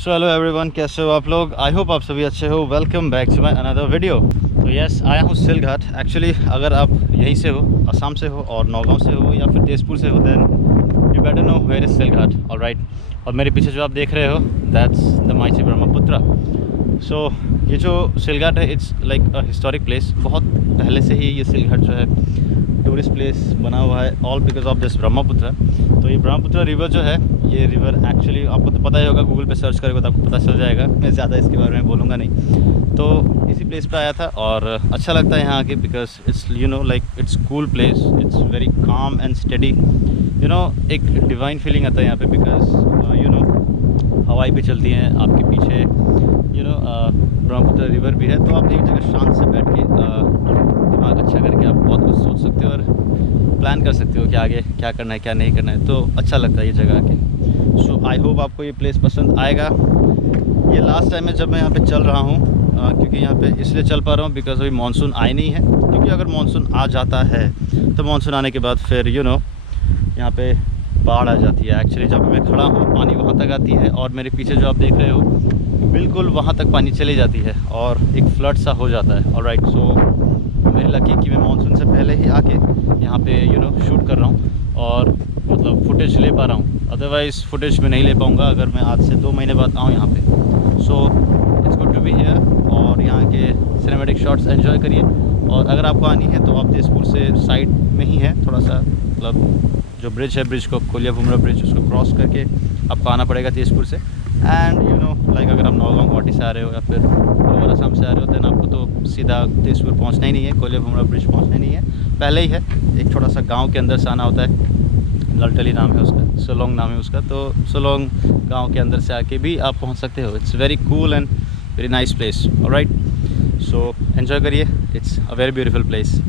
So hello everyone, कैसे हो आप लोग। आई होप आप सभी अच्छे हो। Welcome back to my another video. तो यस, आया हूँ सिलघाट। एक्चुअली अगर आप यहीं से हो, असम से हो और नगांव से हो या फिर तेजपुर से हो, then you better know where is Silghat. Alright, और मेरे पीछे जो आप देख रहे हो that's the mighty Brahmaputra. So ये जो सिलघाट है, it's like a historic place. बहुत पहले से ही ये सिलघाट जो है टूरिस्ट प्लेस बना हुआ है, all because of this Brahmaputra. तो ये ब्रह्मपुत्रा रिवर जो है, ये रिवर एक्चुअली आपको तो पता ही होगा, गूगल पे सर्च करोगे तो आपको पता चल जाएगा। मैं ज़्यादा इसके बारे में बोलूँगा नहीं। तो इसी प्लेस पे आया था और अच्छा लगता है यहाँ आके, because it's you know like it's cool place, it's very calm and study. You know एक डिवाइन फीलिंग आता है यहाँ पे, बिकॉज यू नो हवाई भी चलती हैं आपके पीछे, यू नो ब्रह्मपुत्र रिवर भी है। तो आप एक जगह शांत से बैठ के दिमाग अच्छा करके आप बहुत कुछ सोच सकते हो और प्लान कर सकते हो कि आगे क्या करना है क्या नहीं करना है। तो अच्छा लगता है ये जगह आके। सो आई होप आपको ये प्लेस पसंद आएगा। ये लास्ट टाइम है जब मैं यहाँ पे चल रहा हूँ, क्योंकि यहाँ पे इसलिए चल पा रहा हूँ बिकॉज अभी मानसून आई नहीं है। क्योंकि अगर मानसून आ जाता है तो मानसून आने के बाद फिर यू नो यहाँ पे बाढ़ आ जाती है। एक्चुअली जब मैं खड़ा हूँ पानी वहाँ तक आती है, और मेरे पीछे जो आप देख रहे हो बिल्कुल वहाँ तक पानी चली जाती है और एक फ्लड सा हो जाता है। ऑलराइट, सो मेरी लकी कि मैं मानसून से पहले ही आके यहाँ पे यू नो शूट कर रहा हूँ और मतलब फुटेज ले पा रहा हूँ। अदरवाइज़ फुटेज में नहीं ले पाऊँगा अगर मैं आज से 2 महीने बाद आऊँ यहाँ पे। So it's good to be here और यहाँ के सिनेमैटिक शॉट्स एंजॉय करिए। और अगर आपको आनी है तो आप तेजपुर से साइड में ही है, थोड़ा सा मतलब जो ब्रिज है, ब्रिज को कोलिया भूमरा ब्रिज, उसको क्रॉस करके आपको आना पड़ेगा तेजपुर से। एंड यू नो लाइक अगर आप नगांव गुवाहाटी से आ रहे हो या फिर लोअर असम से आ रहे हो, देन आपको तो सीधा तेजपुर पहुंचना ही नहीं है, कोलिया भूमरा ब्रिज पहुंचना ही नहीं है, पहले ही है। एक छोटा सा गांव के अंदर से आना होता है, ललटली नाम है उसका, सोलोंग नाम है उसका। तो सोलोंग गांव के अंदर से आके भी आप पहुंच सकते हो। It's very cool and very nice place. Alright, so enjoy करिए। It's a very beautiful place.